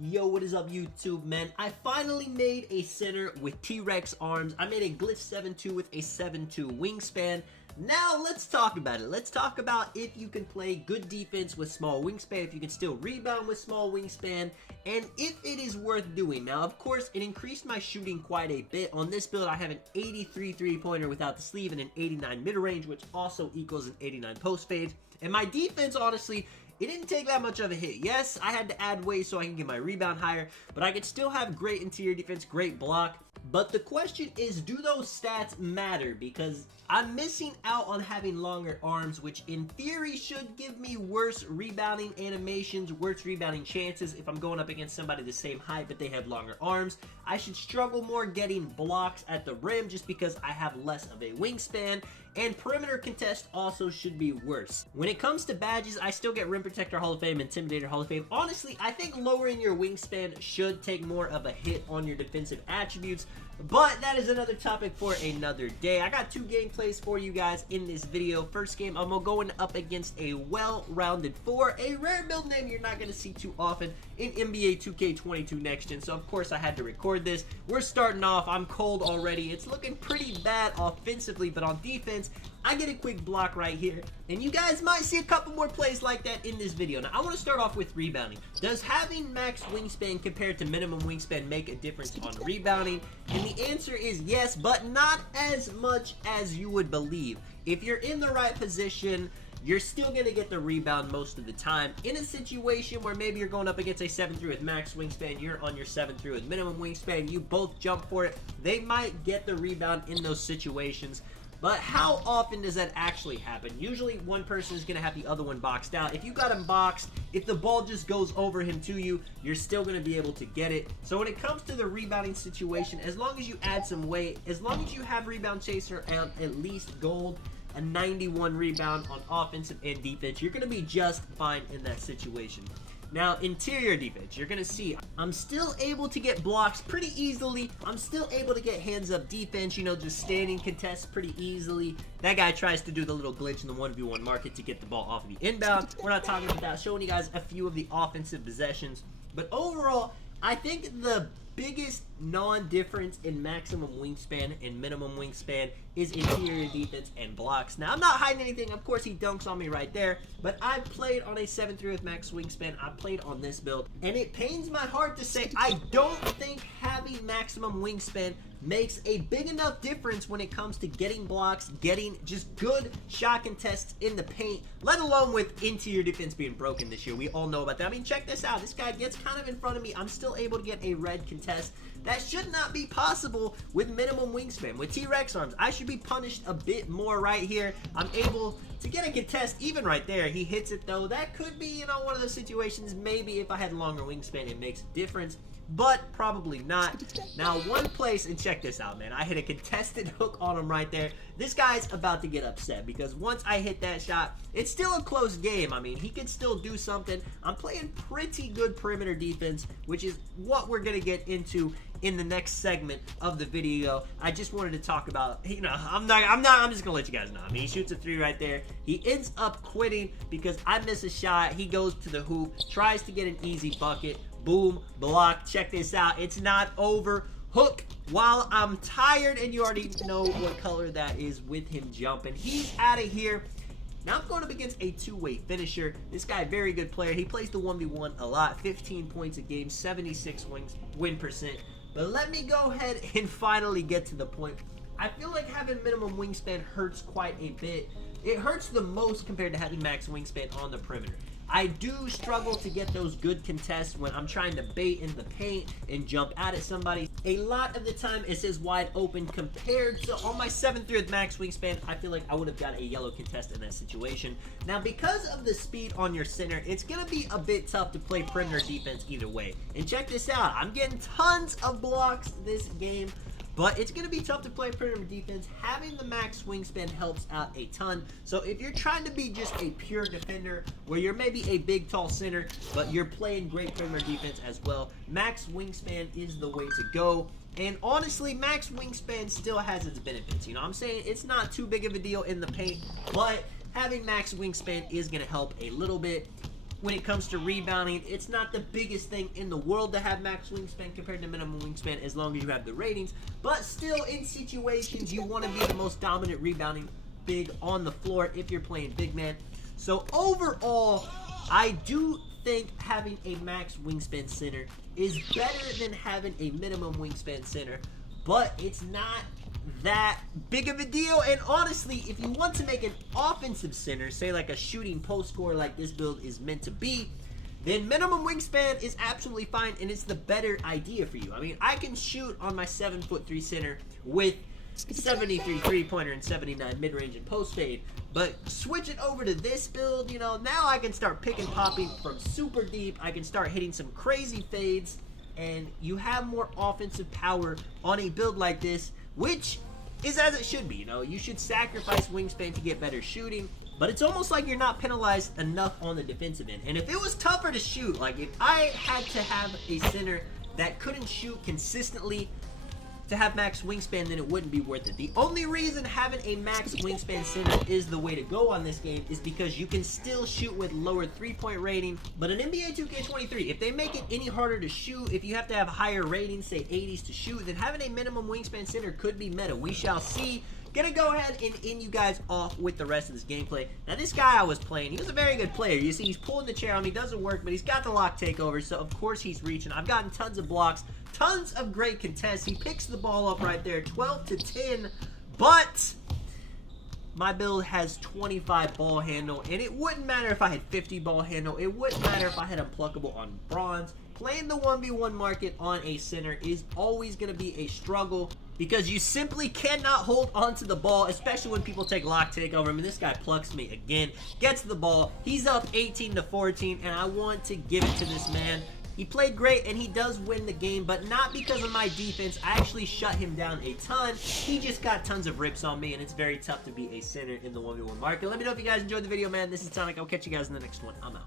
Yo, what is up YouTube, man? I finally made a center with T-Rex arms. I made a glitch 7-2 with a 7-2 wingspan. Now let's talk about it. Let's talk about if you can play good defense with small wingspan, if you can still rebound with small wingspan, and if it is worth doing. Now, of course, it increased my shooting quite a bit. On this build, I have an 83 three-pointer without the sleeve and an 89 mid-range, which also equals an 89 post fade. And my defense, honestly, it didn't take that much of a hit. Yes, I had to add weight so I can get my rebound higher, but I could still have great interior defense, great block. But the question is, do those stats matter? Because I'm missing out on having longer arms, which in theory should give me worse rebounding animations, worse rebounding chances. If I'm going up against somebody the same height but they have longer arms, I should struggle more getting blocks at the rim just because I have less of a wingspan. And perimeter contest also should be worse. When it comes to badges, I still get Rim Protector Hall of Fame, Intimidator Hall of Fame. Honestly, I think lowering your wingspan should take more of a hit on your defensive attributes, but that is another topic for another day. I got two gameplays for you guys in this video. First game, I'm going up against a well-rounded 4, a rare build name you're not going to see too often in NBA 2K22 Next Gen, so of course I had to record this. We're starting off, I'm cold already. It's looking pretty bad offensively, but on defense, I get a quick block right here, and you guys might see a couple more plays like that in this video. Now, I want to start off with rebounding. Does having max wingspan compared to minimum wingspan make a difference on rebounding? And the answer is yes, but not as much as you would believe. If you're in the right position, you're still going to get the rebound most of the time. In a situation where maybe you're going up against a 7-3 with max wingspan, you're on your 7-3 with minimum wingspan, you both jump for it, they might get the rebound in those situations. But how often does that actually happen? Usually one person is going to have the other one boxed out. If you got him boxed, if the ball just goes over him to you, you're still going to be able to get it. So when it comes to the rebounding situation, as long as you add some weight, as long as you have rebound chaser and at least gold, a 91 rebound on offensive and defense, you're going to be just fine in that situation. Now, interior defense, you're going to see I'm still able to get blocks pretty easily. I'm still able to get hands-up defense, you know, just standing contests pretty easily. That guy tries to do the little glitch in the 1v1 market to get the ball off of the inbound. We're not talking about that. Showing you guys a few of the offensive possessions. But overall, I think the biggest non-difference in maximum wingspan and minimum wingspan is interior defense and blocks. Now, I'm not hiding anything. Of course, he dunks on me right there, but I played on a 7-3 with max wingspan. I played on this build, and it pains my heart to say I don't think having maximum wingspan makes a big enough difference when it comes to getting blocks, getting just good shot contests in the paint, let alone with interior defense being broken this year. We all know about that. I mean, check this out. This guy gets kind of in front of me. I'm still able to get a red contest. That should not be possible with minimum wingspan. With T-Rex arms, I should be punished a bit more right here. I'm able to get a contest even right there. He hits it though. That could be, you know, one of those situations. Maybe if I had longer wingspan, it makes a difference, but probably not. Now, one place, and check this out, man. I hit a contested hook on him right there. This guy's about to get upset because once I hit that shot, it's still a close game. I mean, he could still do something. I'm playing pretty good perimeter defense, which is what we're going to get into in the next segment of the video. I just wanted to talk about, you know, I'm just gonna let you guys know. I mean, he shoots a 3 right there. He ends up quitting because I miss a shot. He goes to the hoop, tries to get an easy bucket. Boom, block. Check this out. It's not over. Hook while I'm tired, and you already know what color that is with him jumping. He's out of here. Now I'm going up against a two-way finisher. This guy, very good player. He plays the 1v1 a lot. 15 points a game, 76 win percent. But let me go ahead and finally get to the point. I feel like having minimum wingspan hurts quite a bit. It hurts the most compared to having max wingspan on the perimeter. I do struggle to get those good contests when I'm trying to bait in the paint and jump out at somebody. A lot of the time it says wide open compared to on my 7-3 with max wingspan. I feel like I would have got a yellow contest in that situation. Now, because of the speed on your center, it's going to be a bit tough to play perimeter defense either way. And check this out. I'm getting tons of blocks this game, but it's going to be tough to play perimeter defense. Having the max wingspan helps out a ton. So if you're trying to be just a pure defender, where you're maybe a big, tall center, but you're playing great perimeter defense as well, max wingspan is the way to go. And honestly, max wingspan still has its benefits. You know what I'm saying? It's not too big of a deal in the paint, but having max wingspan is going to help a little bit. when it comes to rebounding, it's not the biggest thing in the world to have max wingspan compared to minimum wingspan as long as you have the ratings. But still, in situations, you want to be the most dominant rebounding big on the floor if you're playing big man. So overall, I do think having a max wingspan center is better than having a minimum wingspan center, but it's not that big of a deal. And honestly, if you want to make an offensive center, say like a shooting post scorer like this build is meant to be, then minimum wingspan is absolutely fine, and it's the better idea for you. I mean, I can shoot on my 7'3" center with 73 3-pointer and 79 mid-range and post fade, but switch it over to this build, you know, now I can start pick and popping from super deep. I can start hitting some crazy fades, and you have more offensive power on a build like this, which is as it should be. You know, you should sacrifice wingspan to get better shooting, but it's almost like you're not penalized enough on the defensive end. And if it was tougher to shoot, like if I had to have a center that couldn't shoot consistently to have max wingspan, then it wouldn't be worth it. The only reason having a max wingspan center is the way to go on this game is because you can still shoot with lower 3-point rating. But in NBA 2K23, if they make it any harder to shoot, if you have to have higher ratings, say 80s to shoot, then having a minimum wingspan center could be meta. We shall see. Gonna go ahead and end you guys off with the rest of this gameplay. Now, this guy I was playing, he was a very good player. You see, he's pulling the chair on me, doesn't work, but he's got the lock takeover, so of course he's reaching. I've gotten tons of blocks, tons of great contests. He picks the ball up right there, 12-10, but my build has 25 ball handle, and it wouldn't matter if I had 50 ball handle. It wouldn't matter if I had unpluckable on bronze. Playing the 1v1 market on a center is always going to be a struggle because you simply cannot hold onto the ball, especially when people take lock takeover. I mean, this guy plucks me again, gets the ball. He's up 18-14, and I want to give it to this man. He played great, and he does win the game, but not because of my defense. I actually shut him down a ton. He just got tons of rips on me, and it's very tough to be a center in the 1v1 market. Let me know if you guys enjoyed the video, man. This is Sonic. I'll catch you guys in the next one. I'm out.